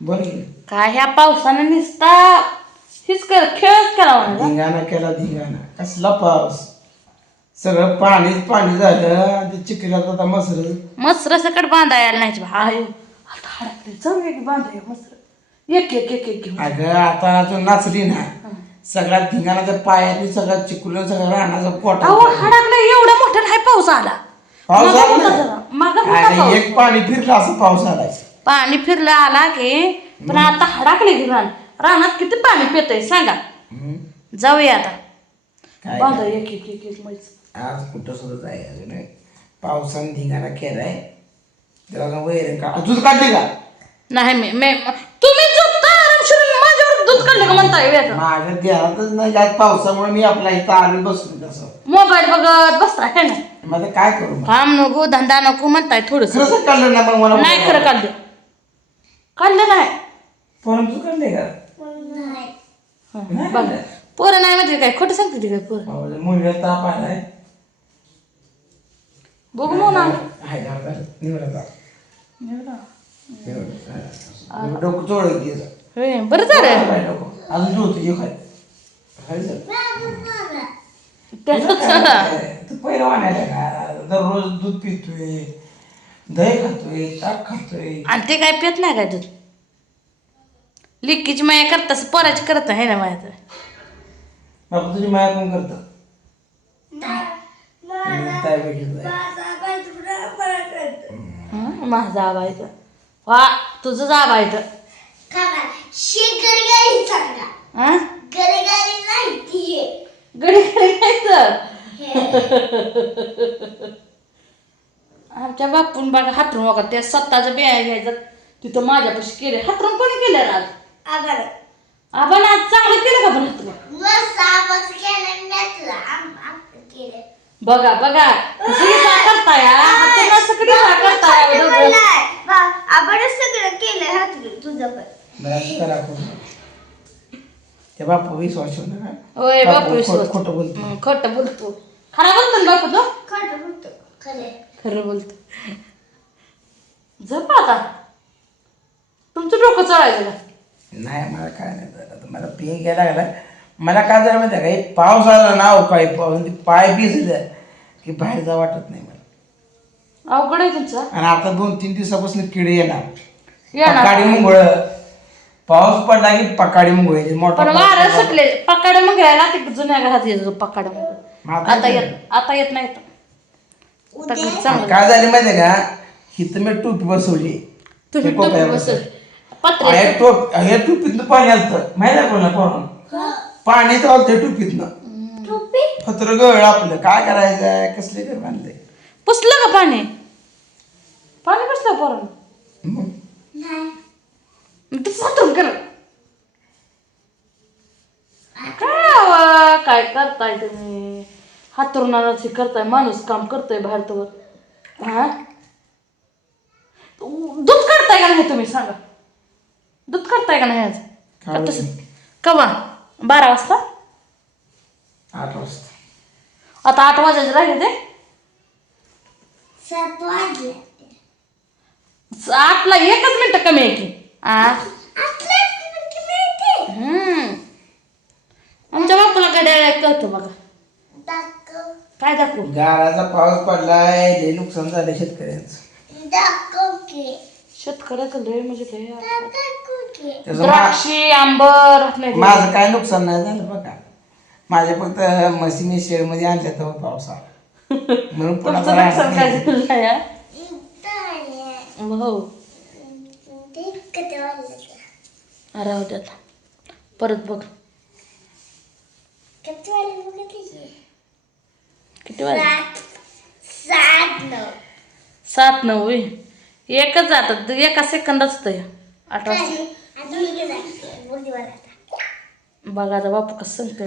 बोल की. काय ह्या पावसानं निसता हिच खेळच केला म्हणा. धिंगाणा केला धिंगाणा. कसला पाऊस. सगळं पाणीच पाणी झालं. ते चिखलात आता मसर सकट बांधायला नाही हाय आता हडकले जाऊ एक बांधाय मसर एक एक एक एक घेऊन. अगं आता तू नाचली ना सगळ्या धिंगाणाच्या पायातली सगळं चिखलून सगळं राहण्याचं पोट. अहो हडकलं एवढा मोठा नाही पाऊस आला. पाऊस आला मागं एक पाणी फिरलं असं पाऊस आलाय. पाणी फिरलं आला की पण आता हडकले की रानात किती पाणी पितय सांगा. जाऊया आता बांधा एक एक एक एक मैच. आज कुठं सुद्धा जायचं नाही. पावसाने धिंगाणा केलाय. त्याला वैर का दूध काढले का नाही मी तुम्ही माझ्यावर दूध काढले का म्हणताय. माझ्या देहातच नाही जात पावसामुळे मी आपला इथं आम्ही बसलो तसं मोबाईल बघत बसताय है ना. माझं काय करू काम नको धंदा नको म्हणताय थोडस. खरंच काढलं ना मग मला नाही खरं काढलं काढलं नाही. परंतु काढले का बघ पोरं नाही म्हणजे काय खोटं सांगते ती काय पोरं. मुलगा ताप आलाय. बघू म्हणा डोकं चोळ बरं झालं अजून जोडतो तू पहिलं वाणायला का दररोज दूध पितोय दही खातोय ताक खातोय आणि ते काय पित नाही काय दूध. लिकीची माया करतास पोराची करत आहे ना माया. बाबा तुझी माया कोण करत माझा आबायचं वा तुझं आबायचं गडी खायचं. आमच्या बापून बघा हातरून बघा त्या स्वतःचं बिया घ्यायचं तिथं माझ्यापाशी केले. हातरून कोणी केलं आज आपण आज चांगलं केलं का पण हातरून. बघा बघा करताय बापू विश्वास होय बापू खोटं बोलतो. खोटं बोलतो. खरा बोलतो ना बापू तो खरं बोलतो. झोप आता तुमचं डोकं चढायचं का नाही. मला काय नाही मला पिंग घ्यायला लागला. मला काय झालं माहिती आहे का पाऊस आला ना अवकाळी पाऊस पाय भिजलं की बाहेर जा वाटत नाही मला. अवघड आहे तुमचं. आणि आता 2-3 दिवसापासून किडे येणार. पकाडी मुंगळ पाऊस पडला की पकाडी मुंगळ पण वारं सुटले पकाड मग घ्यायला ते जुन्या घरात येतो पकाड मग आता येत नाही. काय झाले माहिती आहे का हिथं मी टोपी बसवली. टोपीतनं पाणी आलं माहिती आहे कोणा पाणी तर आलं टोपीतनं पत्र गळ आपलं काय करायचं कसले घर बांधले. पुसलं का पाणी पुसलं पोरानं काय करताय तुम्ही. हातरुणाची करताय माणूस काम करतोय बाहेर तर हा दूध काढताय का नाही तुम्ही सांगा. दूध काढताय का नाही आज तसं कवा 12 वाजता 8 वाजता. आता 8 वाजायचे राहिले ते 7 वाजले. 8ला 1 मिनिट कमी आहे की. आमच्या बापूला गाड्या कळतो बघा. काय दाखवू. गाराचा पाऊस पडलाय लय नुकसान झालं शेतकऱ्यांचं. शेतकऱ्याचं लय म्हणजे लय द्राक्षी आंबर माझं काय नुकसान नाही झालं बघा. माझे फक्त म्हशी शेडमध्ये आणल्या तर पावसाळा म्हणून पुन्हा राहू द्या परत बघ किती वाजले 7-9 एकच जातात 1 सेकंदाच होतं 8 वाजता. बघा आता बापू कसं सांगतो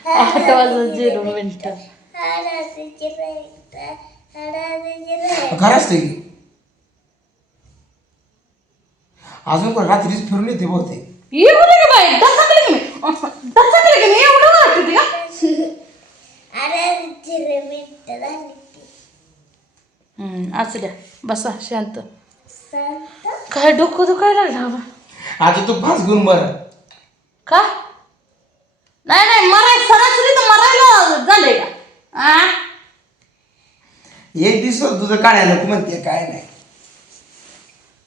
8 वाजून 0 मिनिटं. घर असते की अजून कोण रात्रीच फिरून येते बोलते येऊ दे का बाई दसाकले की नाही एवढं वाटते का. असू द्या बसा शांत. काय डोकं दुखायला लागलं बाबा. आता तू फास घेऊन बरं. का नाही नाही मराय सरासरी तर मरायला झालंय का? एक दिवस तुझं काढाय नको म्हणते काय नाही.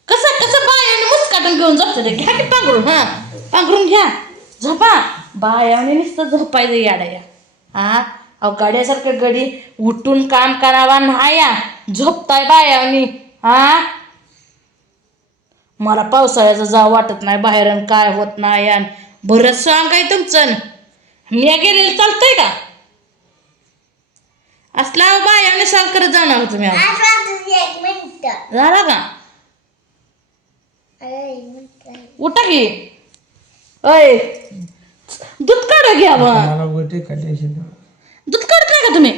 कसं कसं बायाने मुस्काटून घेऊन जातो रे. घ्या की पांघरून. पांघरून घ्या झोपा. बायाने नुसतं झोपायचं याडा या. अहो गाड्यासारखं गडी उठून काम करावा नाही या. झोपताय बायानी. मला पावसाळ्याचं जाव वाटत नाही बाहेर आणि काय होत नाही आणि बरंच सांगाय तुमचं. मी गेलेलं चालतंय का? असला बायाने सांग करत जाणार तुम्ही. झाला का? उठा की. अय दूध काढा घ्या मला गोटे काढायचे. दूध काढत नाही का तुम्ही?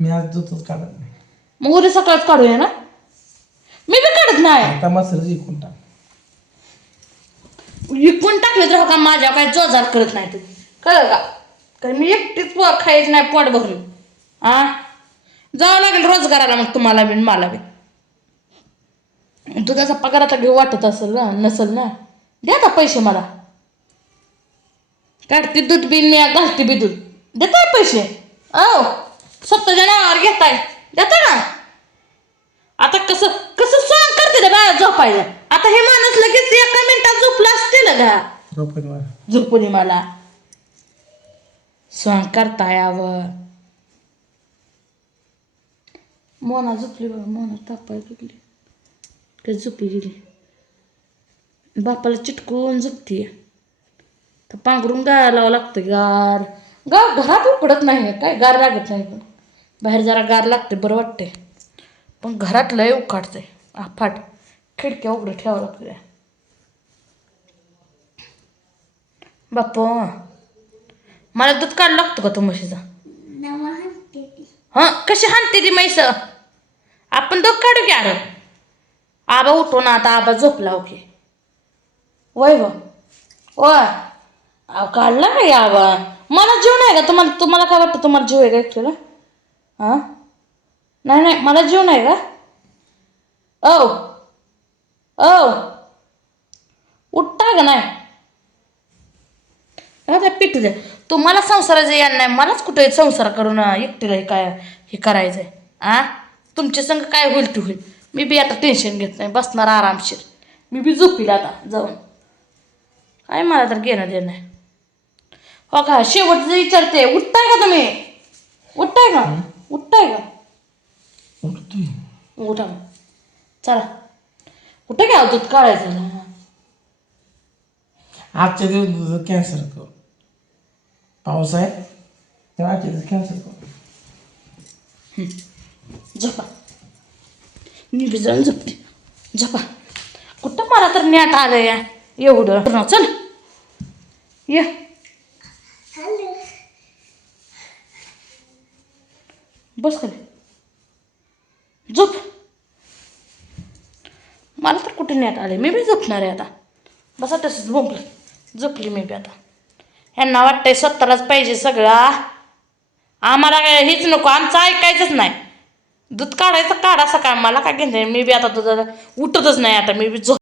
मी आज दूधच काढत नाही. मग उद्या सकाळच काढूया ना. मी बी काढत नाही. आता मसरच इकून टाक. विकून टाकले तर हो का माझ्या काय जोजार करत नाही तुम्ही. कळलं का? कारण मी एकटीच खायचं नाही पोट भरून. जावं लागेल रोजगाराला मग तुम्हाला बी मला बी. दुधाचा पगार आता घेऊ वाटत असेल ना नसेल ना. द्या आता पैसे मला. काढते दूध बिन मी घालते बी दूध. देताय पैसे? स्वतःच्या नावावर घेताय. देता ना. आता कसं कसं सॉंग करते ते बाया झोपायला. आता हे माणूस लगेच एका मिनिटात झोपला असतील का? झोपून मला सॉंग करता यावं. मोना झोपली बघा. मोना तापाय झोपली का झोपी गेली. बापाला चिटकून झोपती. तर पांघरून गायला लागतं. गार गार घरात उकडत नाही काय गार लागत नाही. पण बाहेर जरा गार लागते बरं वाटते. पण घरात लय उकाडते आफाट. खिडक्या उघडं ठेवावं लागतं. बाप्पा मला दूध काढलं लागतं का तो म्हशीचा? कशी हाणते ती म्हैस? आपण दूध काढू की. अरे आबा उठो ना आता. आबा झोपला ओके. वय वय अहो काढला का आबा? मला जीव नाही का तुम्हाला? तुम्हाला काय वाटतं तुम्हाला जीव आहे का एकट्याला? नाही नाही मला जीव नाही का? उठता का नाही? पिटू द्या. तुम्हाला संसाराचं यान नाही. मलाच कुठे संसार करून एकटीला हे काय हे करायचं आहे. तुमच्या संग काय होईल ते होईल. मी बी आता टेन्शन घेत नाही. बसणार आरामशीर. मी बी झोपील आता जाऊन. काय मला तर घेणं देणं नाही. हो का शेवटचं विचारते. उठताय का तुम्ही? उठताय का? उठताय का? उठा मग चला. कुठे घ्या दूध काढायचं ना. आजच्या दिवस तुझं कॅन्सल कर. पाऊस आहे तेव्हा आजच्या दिवस कॅन्सल कर. झोपा. मी बी जाऊन झोपते. झोपा. कुठं मला तर न्याट आलं या एवढं. चल ये. बस खाली. झोप. मला तर कुठे न्याट आले. मी बी झोपणार आहे आता. बसा तसंच बोंबलं. झोपली मी बी आता. ह्यांना वाटतंय स्वतःलाच पाहिजे सगळं. आम्हाला काय हेच नको. आमचं ऐकायचंच नाही. दूध काढायचं काढा सकाळ. मला काय घेणं. मी बी आता तुझं उठतच नाही आता. मी बी झोप.